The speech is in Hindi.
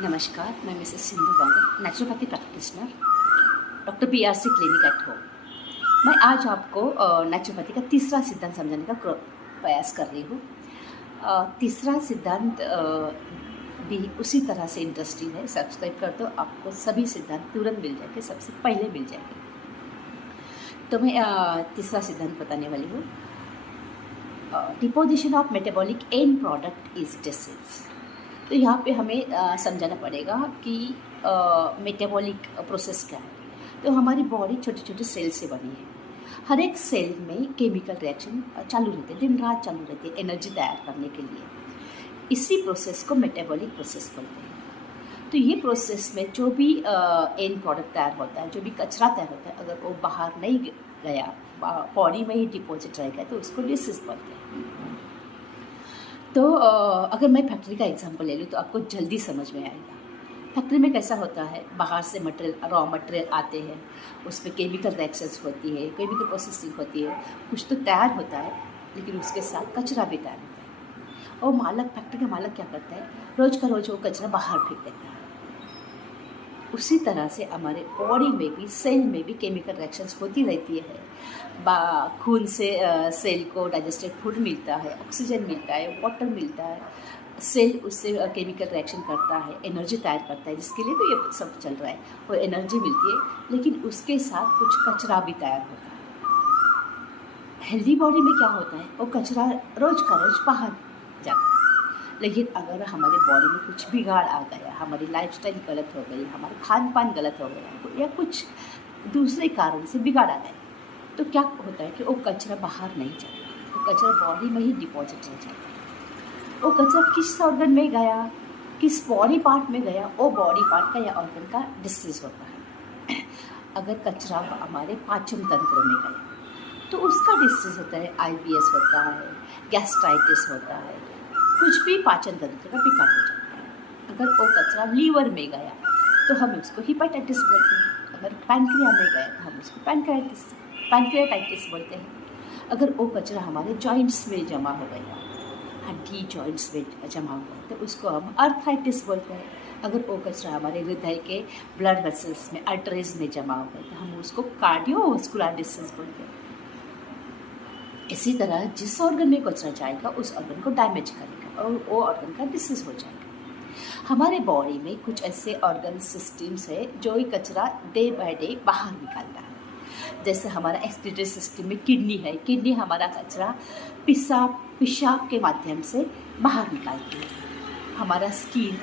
नमस्कार, मैं Mrs Sindhu Bangar, naturopathy practitioner, doctor PRC clinic at home. मैं आज आपको नेचुरोपैथी का तीसरा सिद्धांत समझाने का प्रयास कर रही हूँ। तीसरा सिद्धांत भी उसी तरह से इंटरेस्टिंग है। सब्सक्राइब कर दो, आपको सभी सिद्धांत तुरंत मिल जाएंगे, सबसे पहले मिल जाएंगे। तो मैं तीसरा सिद्धांत बताने वाली हूँ। Deposition of metabolic and product is disease. तो यहाँ पे हमें समझाना पड़ेगा कि मेटाबॉलिक प्रोसेस क्या है। तो हमारी बॉडी छोटे छोटे सेल से बनी है। हर एक सेल में केमिकल रिएक्शन चालू रहते हैं, दिन रात चालू रहती है एनर्जी तैयार करने के लिए। इसी प्रोसेस को मेटाबॉलिक प्रोसेस बोलते हैं। तो ये प्रोसेस में जो भी एंड प्रोडक्ट तैयार होता है, जो भी कचरा तैयार होता है, अगर वो बाहर नहीं गया, बॉडी में ही डिपॉजिट रह गया, तो उसको डिसीज बोलते हैं। तो अगर मैं फैक्ट्री का एग्जांपल ले लूँ तो आपको जल्दी समझ में आएगा। फैक्ट्री में कैसा होता है, बाहर से मटेरियल, रॉ मटेरियल आते हैं, उसमें केमिकल रिएक्शंस होती है, केमिकल प्रोसेसिंग होती है, कुछ तो तैयार होता है, लेकिन उसके साथ कचरा भी तैयार होता है। और मालक, फैक्ट्री का मालक क्या करता है, रोज़ का रोज़ वो कचरा बाहर फेंक देता है। उसी तरह से हमारे बॉडी में भी, सेल में भी केमिकल रिएक्शंस होती रहती है। खून से सेल को डाइजेस्टेड फूड मिलता है, ऑक्सीजन मिलता है, वाटर मिलता है। सेल उससे केमिकल रिएक्शन करता है, एनर्जी तैयार करता है, जिसके लिए तो ये सब चल रहा है, वो एनर्जी मिलती है। लेकिन उसके साथ कुछ कचरा भी तैयार होता है। हेल्दी बॉडी में क्या होता है, वो कचरा रोज का रोज बाहर जाता है। लेकिन अगर हमारे बॉडी में कुछ बिगाड़ आ गया, हमारी लाइफस्टाइल गलत हो गई, हमारा खान पान गलत हो गया, या कुछ दूसरे कारण से बिगाड़ आ गया, तो क्या होता है कि वो कचरा बाहर नहीं जाता, वो कचरा बॉडी में ही डिपॉजिट रह जाता है। वो कचरा किस ऑर्गन में गया, किस बॉडी पार्ट में गया, वो बॉडी पार्ट का या ऑर्गन का डिसीज होता है। अगर कचरा हमारे पाचन तंत्र में गया तो उसका डिसीज होता है, IBS होता है, गैस्ट्राइटिस होता है, कुछ भी पाचन तंत्र का विकार हो जाता है। अगर वो कचरा लीवर में गया तो हम उसको हिपेटाइटिस बोलते हैं। अगर पैनक्रिया में गया तो हम उसको पैनक्रियाटाइटिस बोलते हैं। अगर वो कचरा हमारे जॉइंट्स में जमा हो गया, हड्डी जॉइंट्स में जमा हुआ, तो उसको हम आर्थराइटिस बोलते हैं। अगर वो कचरा हमारे हृदय के ब्लड वेसल्स में, आर्टरीज में जमा हो गया, तो हम उसको कार्डियोवास्कुलर डिसीज बोलते हैं। इसी तरह जिस ऑर्गन में कचरा जाएगा उस ऑर्गन को डैमेज करेगा और वो ऑर्गन का डिसीज हो जाएगा। हमारे बॉडी में कुछ ऐसे ऑर्गन सिस्टम्स है जो ये कचरा डे बाय डे बाहर निकालता है। जैसे हमारा एक्सक्रीटरी सिस्टम में किडनी है, किडनी हमारा कचरा पेशाब के माध्यम से बाहर निकालती है। हमारा स्किन,